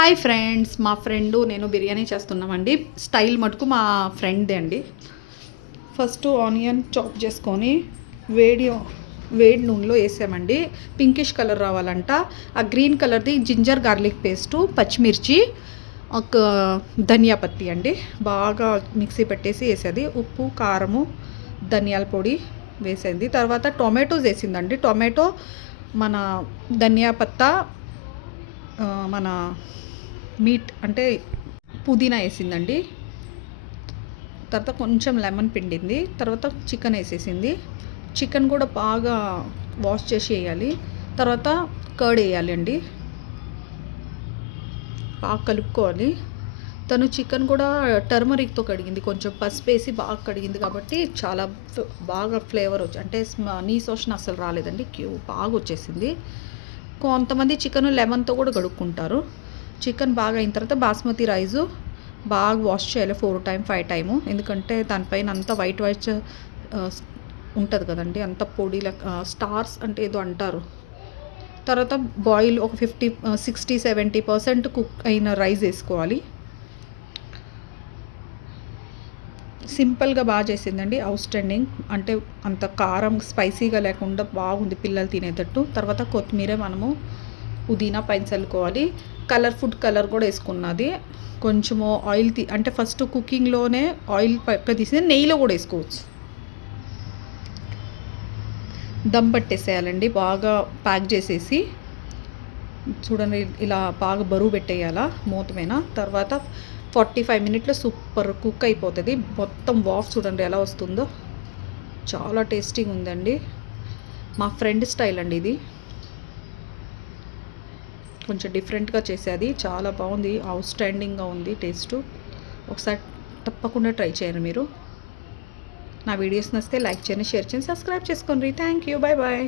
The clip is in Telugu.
హాయ్ ఫ్రెండ్స్, మా ఫ్రెండు నేను బిర్యానీ చేస్తున్నామండి. స్టైల్ మటుకు మా ఫ్రెండ్దే అండి. ఫస్ట్ ఆనియన్ చాప్ చేసుకొని వేడి నూనెలో వేసామండి. పింకిష్ కలర్ రావాలంట. ఆ గ్రీన్ కలర్ది జింజర్ గార్లిక్ పేస్టు, పచ్చిమిర్చి, ఒక ధనియా పత్తి అండి. బాగా మిక్సీ పెట్టేసి వేసేది. ఉప్పు, కారము, ధనియాల పొడి వేసేది. తర్వాత టొమాటోస్ వేసిందండి. టొమాటో, మన ధనియా పత్తా, మన మీట్ అంటే పుదీనా వేసిందండి. తర్వాత కొంచెం లెమన్ పిండింది. తర్వాత చికెన్ వేసేసింది. చికెన్ కూడా బాగా వాష్ చేసి వేయాలి. తర్వాత కర్డ్ వేయాలి అండి. బాగా కలుపుకోవాలి. తను చికెన్ కూడా టర్మరిక్తో కడిగింది. కొంచెం పసుపు వేసి బాగా కడిగింది కాబట్టి చాలా బాగా ఫ్లేవర్ వచ్చి అంటే నీస్ వాసన అసలు రాలేదండి. బాగా వచ్చేసింది. కొంతమంది చికెన్ లెమన్తో కూడా కడుక్కుంటారు. చికెన్ బాగా అయిన తర్వాత బాస్మతి రైసు బాగా వాష్ చేయాలి 4 టైమ్ 5 టైము. ఎందుకంటే దానిపైన అంతా వైట్ ఉంటుంది కదండి, అంత పొడి స్టార్స్ అంటే ఏదో అంటారు. తర్వాత బాయిల్ ఒక 60-70% కుక్ అయిన రైస్ వేసుకోవాలి. సింపుల్గా బాగా చేసిందండి. అవుట్ స్టాండింగ్ అంటే అంత కారం స్పైసీగా లేకుండా బాగుంది పిల్లలు తినేటట్టు. తర్వాత కొత్తిమీర, మనము పుదీనా పైన చల్లుకోవాలి. ఫుడ్ కలర్ కూడా వేసుకున్నది. కొంచెము ఆయిల్ అంటే ఫస్ట్ కుకింగ్లోనే ఆయిల్ పక్క తీసి నెయ్యిలో కూడా వేసుకోవచ్చు. దమ్ పట్టేసేయాలండి. బాగా ప్యాక్ చేసేసి చూడండి, ఇలా బాగా బరువు పెట్టేయాలా మూత మీద. తర్వాత 45 మినిట్లో సూపర్ కుక్ అయిపోతుంది. మొత్తం వాఫ్ చూడండి ఎలా వస్తుందో. చాలా టేస్టీగా ఉందండి. మా ఫ్రెండ్ స్టైల్ అండి ఇది. కొంచెం డిఫరెంట్గా చేసేది. చాలా బాగుంది. అవుట్ స్టాండింగ్గా ఉంది టేస్టు. ఒకసారి తప్పకుండా ట్రై చేయండి మీరు. నా వీడియోస్ నచ్చితే లైక్ చేయండి, షేర్ చేయండి, సబ్స్క్రైబ్ చేసుకోండి. Thank you. Bye bye.